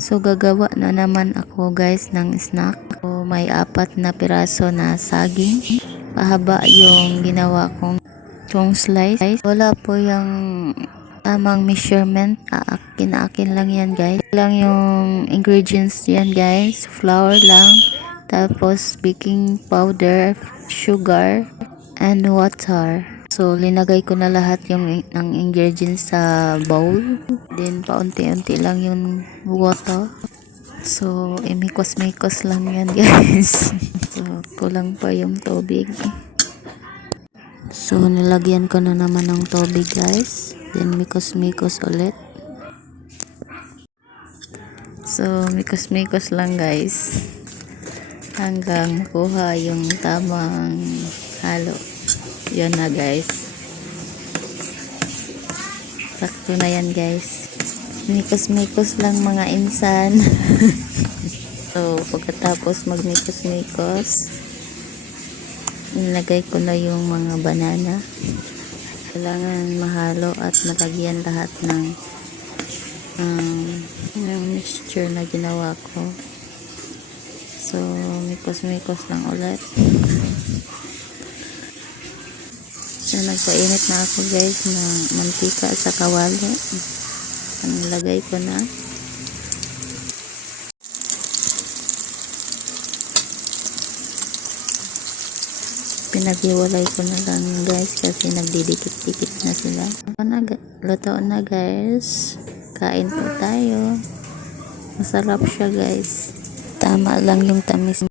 So gagawa na naman ako guys ng snack. So, may 4 na piraso na saging. Pahaba yung ginawa kong slice. Wala po yung tamang measurement. Akin lang yan guys. Lang yung ingredients yan guys. Flour lang. Tapos baking powder, sugar, and water. So, linagay ko na lahat ng ingredients sa bowl. Then, paunti-unti lang yung water. So, imikos-mikos lang yan, guys. So, kulang pa yung tubig. So, nilagyan ko na naman ng tubig, guys. Then, mikos-mikos ulit. So, mikos-mikos lang, guys. Hanggang makuha yung tamang halo. Yun na guys, sakto na yan guys, mikos lang mga insan. So pagkatapos magmikos nilagay ko na yung mga banana. Kailangan mahalo at malagyan lahat ng mixture na ginawa ko. So mikos lang ulit. So, nagpainit na ako guys ng mantika sa kawali. Nilagay ko na. Pinaghiwalay ko na lang guys kasi nagdidikit-dikit na sila. Luto na guys. Kain po tayo. Masarap siya guys. Tama lang yung tamis.